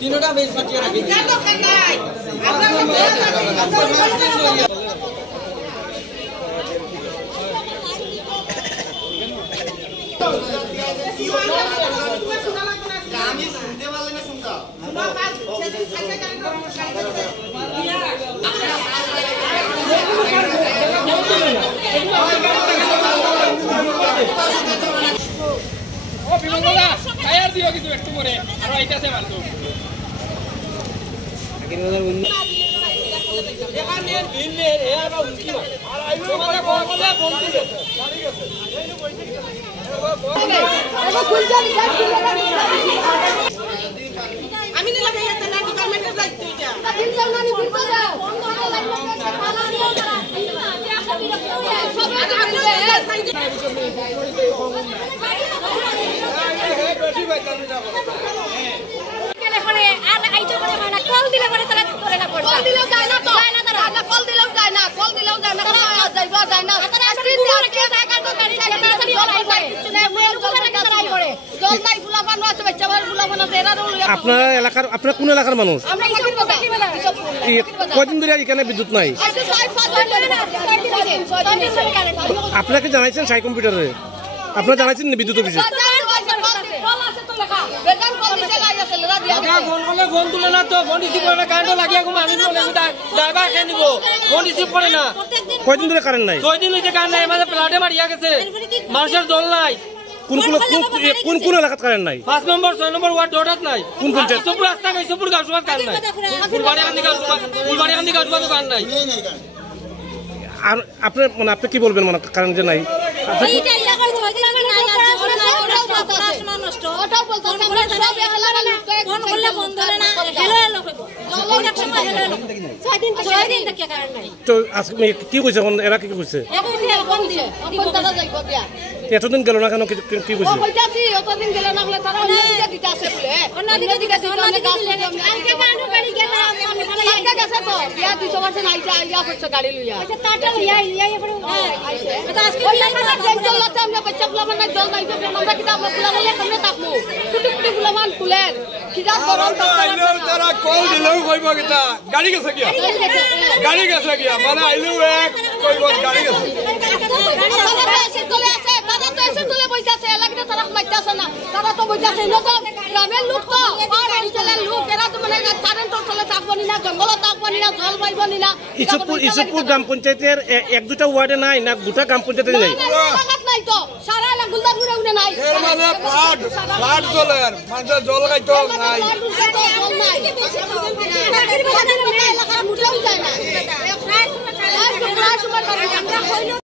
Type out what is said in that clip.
तीनोटा बेच काटिए रखी টায়ার দিও কিছু একটু করে আর আইতাছে মারতো এখানে দিলে এর বা উনকি আর আইলো মানে বললে বলতে জানি গেছে আমি নিলাম এটা না ডিপার্টমেন্টের দায়িত্ব এটা দিন যাও না বলতে দাও কল দিলে পরে তারা করে না কল দিলেও যায় না তো যায় না তারা কল দিলেও যায় না কল দিলেও যায় না যাইবা যায় না তারা স্ক্রিন দিয়ে কে জায়গা তো গাড়ি তাড়াতাড়ি অলাই যায় চলে তাড়াতাড়ি করে জল নাই ফুলাফান আছে বাচ্চাবার ফুলাফান আছে এরা আপনারা এলাকার আপনারা কোন এলাকার মানুষ আমরা এইসব কথা কয়দিন ধরে এখানে বিদ্যুৎ নাই আজকে 6-5 দিন ধরে না 6 দিন ধরে কারেন্ট আপনাকে জানাইছেন সাই কম্পিউটারে আপনারা জানাইছেন বিদ্যুৎ অফিসে ফোন করলে ফোন তুলে না তো ফোন রিসিভ করে না কারেন্ট লাগিয়ে মানুষ ড্রাইভার খেয়ে নিব ফোন রিসিভ করে না কয়দিন ধরে কারেন্ট নাই 6 দিন হইতে কারেন্ট নাই আমাদের প্লাটে মারিয়া গেছে মানুষের জল নাই কোন এলাকাত কারেন্ট নাই 5 নম্বর 6 নম্বর ওয়ার্ড ডটাত নাই কোন পঞ্চায়েত সবুর রাস্তা নাই সবুর গাঁও সমাজ কারেন্ট নাই ফুলবাড়ি কান্দি গাঁও সমাজ কারেন্ট নাই আর আপনি মানে আপনি কি বলবেন মানে কারেন্ট যে নাই এইটা এলাকার 6 দিন আগে নাই আর জল নাই ওটা পড়াশোনা নষ্ট ওটাও বলতো আমরা সব এলাকার ফোন করলে ফোন ধরে না হেলো হেলো কইবো জল এক সময় হেলো হেলো 6 দিন থেকে কারেন্ট নাই তো আজকে কি কইছে এখন এরা কি কইছে ফোন দিয়ে ফোন দাদা যাইব দিয়া এতদিন গেল না কেন কি কইছে কইতাছি অতদিন গেল না হলে তারা অন্যদিকে দিতে আছে বলে অন্যদিকে দিতে অনেক গাছ আজকে কারেন্ট বাড়ি গেল কালকে গেছে তো ইয়া 200% আইছে ইয়া পড়ছে গাড়ি লইয়া আচ্ছা টাটা ইয়া এবারে আইছে এটা আজকে জল লাগছে আমরা বাচ্চা ফুলামান না জল নাই তো আমরা কিটা আমরা ফুলামান কেমনে থাকবো কুটি কুটি ফুলামান ফুলের কিটা গরম তো আইলো তারা কল দিলেও কইব কিটা গাড়ি গেছে কি মানে আইলো এক কইব গাড়ি গেছে চলে আছে দাদা তো এসে চলে বইতাছে এলাকাতে তারা মাইতাছে না তারা তো বইতাছে লোক গ্রামের লোক তো আর অঞ্চলের লোক এরা তো মানে কারেন্ট চলে থাকবো না জঙ্গল থাকবো না জল পাইবো না ইসবপুর গ্রাম পঞ্চায়েতের এক দুটা ওয়ার্ডে নাই না গোটা গ্রাম পঞ্চায়েতে নাই নাই তো সারা গুলদার ঘুরে উঠে নাই এর মানে ফ্লাড জলের মানে জল খাইতো নাই জল নাই এলাকার মুঠেও যায় না